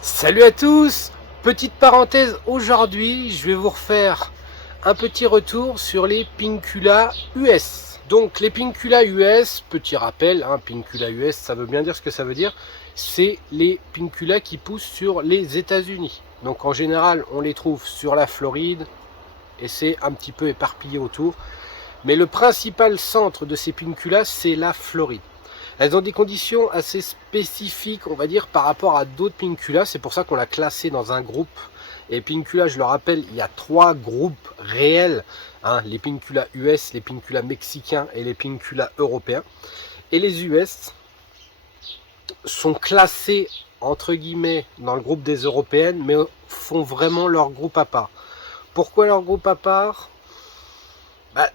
Salut à tous. Petite parenthèse, aujourd'hui je vais vous refaire un petit retour sur les Pincula US. Donc les Pincula US, petit rappel, Pincula US ça veut bien dire ce que ça veut dire, c'est les Pincula qui poussent sur les États-Unis. Donc en général on les trouve sur la Floride et c'est un petit peu éparpillé autour. Mais le principal centre de ces Pincula c'est la Floride. Elles ont des conditions assez spécifiques, on va dire, par rapport à d'autres Pincula. C'est pour ça qu'on l'a classé dans un groupe. Et Pincula, je le rappelle, il y a 3 groupes réels. Les Pincula US, les Pincula mexicains et les Pincula européens. Et les US sont classés, entre guillemets, dans le groupe des européennes, mais font vraiment leur groupe à part. Pourquoi leur groupe à part ?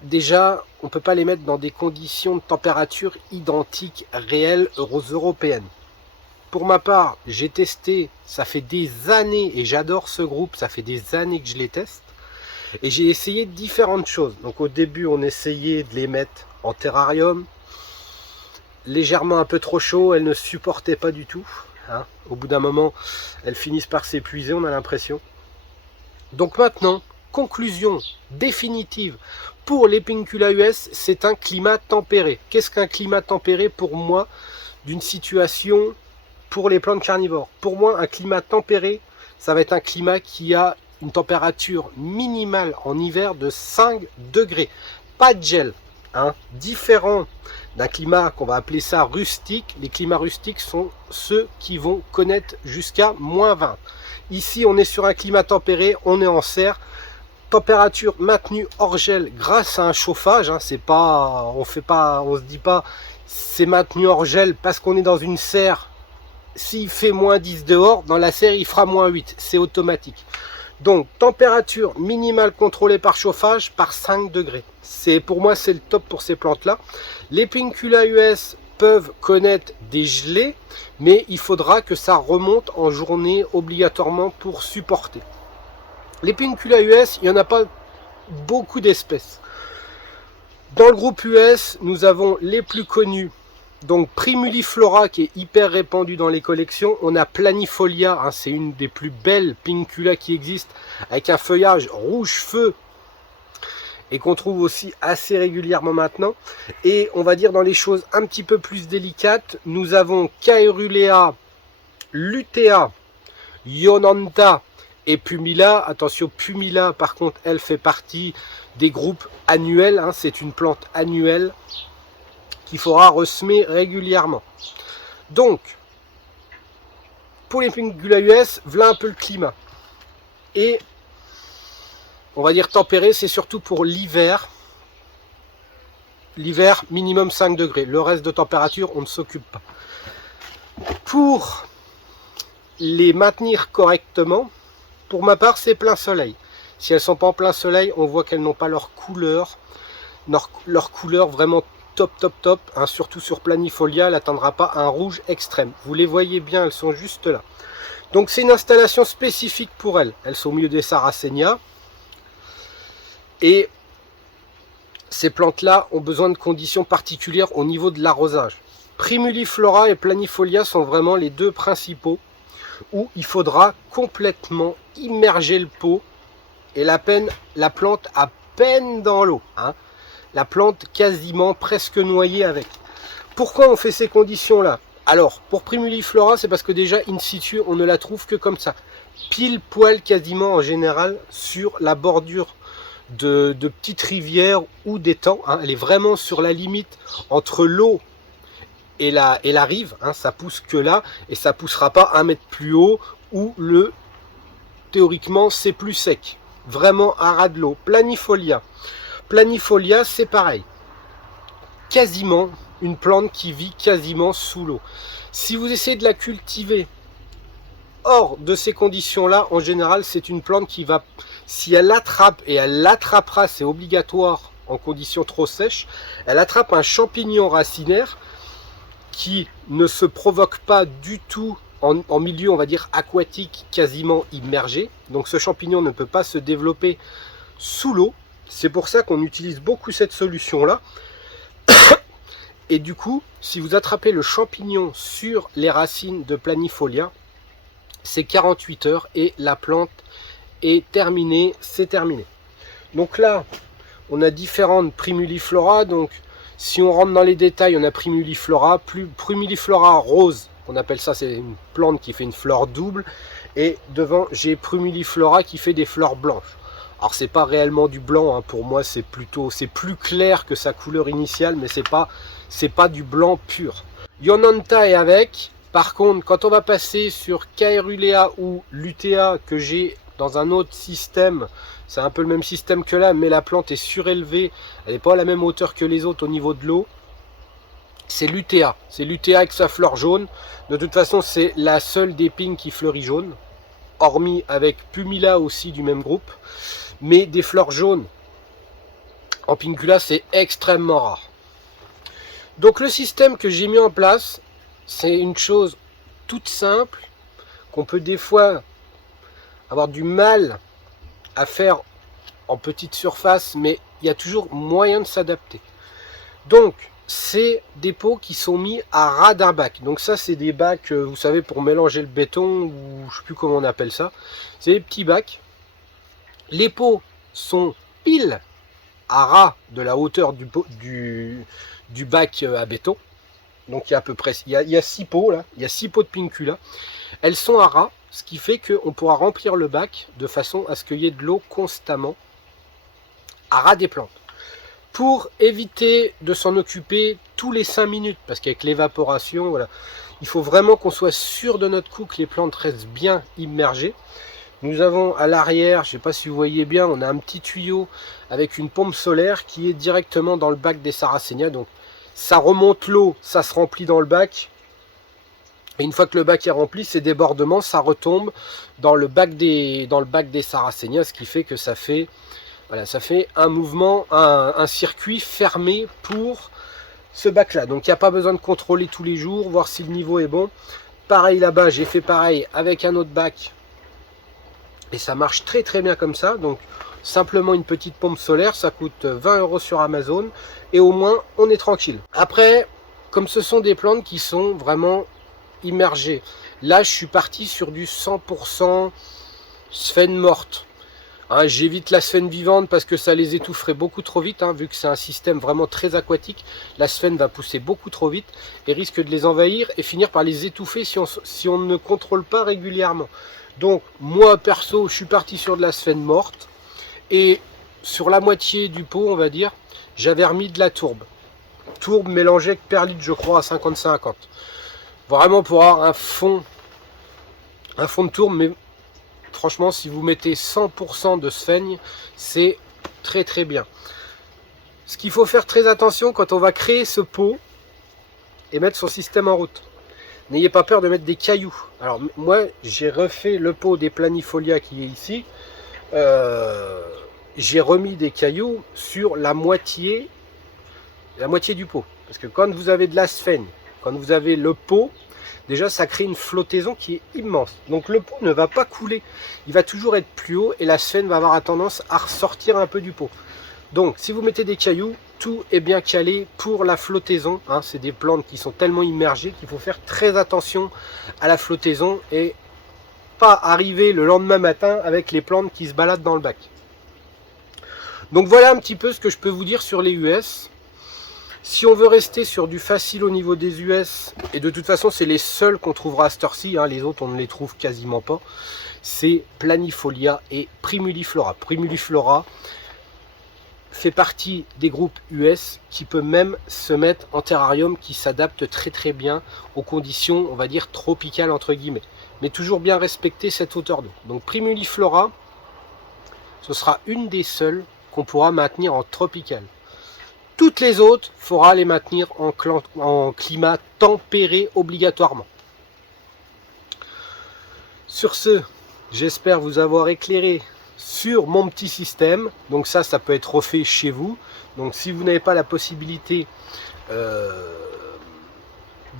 Déjà, on ne peut pas les mettre dans des conditions de température identiques réelles aux européennes. Pour ma part, j'ai testé, ça fait des années, et j'adore ce groupe, ça fait des années que je les teste, et j'ai essayé différentes choses. Donc au début, on essayait de les mettre en terrarium, légèrement un peu trop chaud, elles ne supportaient pas du tout. Au bout d'un moment, elles finissent par s'épuiser, on a l'impression. Donc maintenant, conclusion définitive pour les Pincula US, c'est un climat tempéré. Qu'est-ce qu'un climat tempéré pour moi d'une situation pour les plantes carnivores? Pour moi, un climat tempéré, ça va être un climat qui a une température minimale en hiver de 5 degrés. Pas de gel, différent d'un climat qu'on va appeler ça rustique. Les climats rustiques sont ceux qui vont connaître jusqu'à moins 20. Ici, on est sur un climat tempéré, on est en serre. Température maintenue hors gel grâce à un chauffage. C'est pas, on se dit pas c'est maintenu hors gel parce qu'on est dans une serre. S'il fait moins 10 dehors, dans la serre il fera moins 8. C'est automatique. Donc température minimale contrôlée par chauffage par 5 degrés. Pour moi c'est le top pour ces plantes là. Les Pincula US peuvent connaître des gelées, mais il faudra que ça remonte en journée obligatoirement pour supporter. Les Pincula US, il n'y en a pas beaucoup d'espèces. Dans le groupe US, nous avons les plus connus. Donc Primuliflora qui est hyper répandue dans les collections. On a Planifolia, c'est une des plus belles Pincula qui existent, avec un feuillage rouge feu et qu'on trouve aussi assez régulièrement maintenant. Et on va dire dans les choses un petit peu plus délicates, nous avons Caerulea, Lutea, Ionanta et Pumila. Attention, Pumila par contre elle fait partie des groupes annuels, c'est une plante annuelle qu'il faudra ressemer régulièrement. Donc pour les Pincula US, voilà un peu le climat. Et on va dire tempéré, c'est surtout pour l'hiver. L'hiver minimum 5 degrés, le reste de température on ne s'occupe pas. Pour les maintenir correctement, pour ma part, c'est plein soleil. Si elles sont pas en plein soleil, on voit qu'elles n'ont pas leur couleur vraiment top. Surtout sur Planifolia, elle n'atteindra pas un rouge extrême. Vous les voyez bien, elles sont juste là. Donc c'est une installation spécifique pour elles. Elles sont au milieu des Sarracenia. Et ces plantes-là ont besoin de conditions particulières au niveau de l'arrosage. Primuliflora et Planifolia sont vraiment les deux principaux où il faudra complètement immerger le pot et la plante à peine dans l'eau. La plante quasiment presque noyée avec. Pourquoi on fait ces conditions-là? Alors, pour Primuliflora, c'est parce que déjà, in situ, on ne la trouve que comme ça. Pile poil quasiment en général sur la bordure de petites rivières ou d'étangs. Elle est vraiment sur la limite entre l'eau et la rive, ça pousse que là, et ça poussera pas un mètre plus haut où théoriquement c'est plus sec, vraiment à ras de l'eau. Planifolia, c'est pareil, quasiment une plante qui vit quasiment sous l'eau. Si vous essayez de la cultiver hors de ces conditions là, en général c'est une plante qui va, si elle attrape, et elle l'attrapera, c'est obligatoire en conditions trop sèches, elle attrape un champignon racinaire qui ne se provoque pas du tout en milieu, on va dire, aquatique, quasiment immergé. Donc ce champignon ne peut pas se développer sous l'eau. C'est pour ça qu'on utilise beaucoup cette solution-là. Et du coup, si vous attrapez le champignon sur les racines de Planifolia, c'est 48 heures et la plante est terminée, c'est terminé. Donc là, on a différentes primuliflora. Donc si on rentre dans les détails, on a primuliflora, primuliflora rose, on appelle ça, c'est une plante qui fait une fleur double. Et devant, j'ai primuliflora qui fait des fleurs blanches. Alors c'est pas réellement du blanc, hein. Pour moi c'est plus clair que sa couleur initiale, mais c'est pas du blanc pur. Yonanta est avec. Par contre, quand on va passer sur Caerulea ou Lutea, que j'ai dans un autre système, c'est un peu le même système que là, mais la plante est surélevée, elle n'est pas à la même hauteur que les autres au niveau de l'eau. C'est Lutea. C'est Lutea avec sa fleur jaune. De toute façon, c'est la seule des pignes qui fleurit jaune, hormis avec Pumila aussi du même groupe. Mais des fleurs jaunes en Pincula, c'est extrêmement rare. Donc le système que j'ai mis en place, c'est une chose toute simple, qu'on peut des fois avoir du mal à faire en petite surface, mais il y a toujours moyen de s'adapter. Donc, c'est des pots qui sont mis à ras d'un bac. Donc ça, c'est des bacs, vous savez, pour mélanger le béton, ou je sais plus comment on appelle ça. C'est des petits bacs. Les pots sont pile à ras de la hauteur du bac à béton. Donc il y a à peu près, il y a 6 pots là, il y a 6 pots de Pincula. Elles sont à ras, ce qui fait qu'on pourra remplir le bac de façon à ce qu'il y ait de l'eau constamment à ras des plantes. Pour éviter de s'en occuper tous les 5 minutes, parce qu'avec l'évaporation, voilà, il faut vraiment qu'on soit sûr de notre coup que les plantes restent bien immergées. Nous avons à l'arrière, je ne sais pas si vous voyez bien, on a un petit tuyau avec une pompe solaire qui est directement dans le bac des Sarracenia. Donc ça remonte l'eau, ça se remplit dans le bac. Et une fois que le bac est rempli, ces débordements, ça retombe dans le bac des Sarracenia, ce qui fait que ça fait, voilà, ça fait un mouvement, un circuit fermé pour ce bac-là. Donc il n'y a pas besoin de contrôler tous les jours, voir si le niveau est bon. Pareil là-bas, j'ai fait pareil avec un autre bac. Et ça marche très très bien comme ça. Donc simplement une petite pompe solaire, ça coûte 20 € sur Amazon. Et au moins on est tranquille. Après, comme ce sont des plantes qui sont vraiment immergées, là je suis parti sur du 100% sphène morte. Hein, j'évite la sphène vivante parce que ça les étoufferait beaucoup trop vite, hein, vu que c'est un système vraiment très aquatique. La sphène va pousser beaucoup trop vite et risque de les envahir et finir par les étouffer si on ne contrôle pas régulièrement. Donc moi perso, je suis parti sur de la sphène morte et sur la moitié du pot, on va dire, j'avais remis de la tourbe. Tourbe mélangée avec perlite, je crois, à 50-50. Vraiment pour avoir un fond de tourbe, mais franchement, si vous mettez 100% de sphène, c'est très très bien. Ce qu'il faut faire très attention quand on va créer ce pot et mettre son système en route. N'ayez pas peur de mettre des cailloux. Alors moi, j'ai refait le pot des Planifolia qui est ici. J'ai remis des cailloux sur la moitié du pot. Parce que quand vous avez de la sphène, quand vous avez le pot, déjà ça crée une flottaison qui est immense. Donc le pot ne va pas couler, il va toujours être plus haut et la sphène va avoir tendance à ressortir un peu du pot. Donc si vous mettez des cailloux, tout est bien calé pour la flottaison. Hein, c'est des plantes qui sont tellement immergées qu'il faut faire très attention à la flottaison et pas arriver le lendemain matin avec les plantes qui se baladent dans le bac. Donc voilà un petit peu ce que je peux vous dire sur les US. Si on veut rester sur du facile au niveau des US, et de toute façon c'est les seuls qu'on trouvera à cette heure-ci, hein, les autres on ne les trouve quasiment pas, c'est Planifolia et Primuliflora. Primuliflora fait partie des groupes US qui peut même se mettre en terrarium, qui s'adapte très très bien aux conditions, on va dire, tropicales entre guillemets. Mais toujours bien respecter cette hauteur d'eau. Donc Primuliflora, ce sera une des seules qu'on pourra maintenir en tropical. Toutes les autres, il faudra les maintenir en climat tempéré obligatoirement. Sur ce, j'espère vous avoir éclairé sur mon petit système. Donc ça peut être refait chez vous. Donc si vous n'avez pas la possibilité de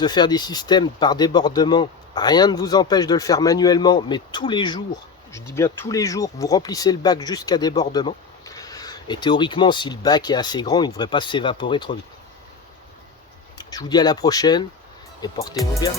faire des systèmes par débordement, rien ne vous empêche de le faire manuellement, mais tous les jours, je dis bien tous les jours, vous remplissez le bac jusqu'à débordement. Et théoriquement, si le bac est assez grand, il ne devrait pas s'évaporer trop vite. Je vous dis à la prochaine et portez-vous bien.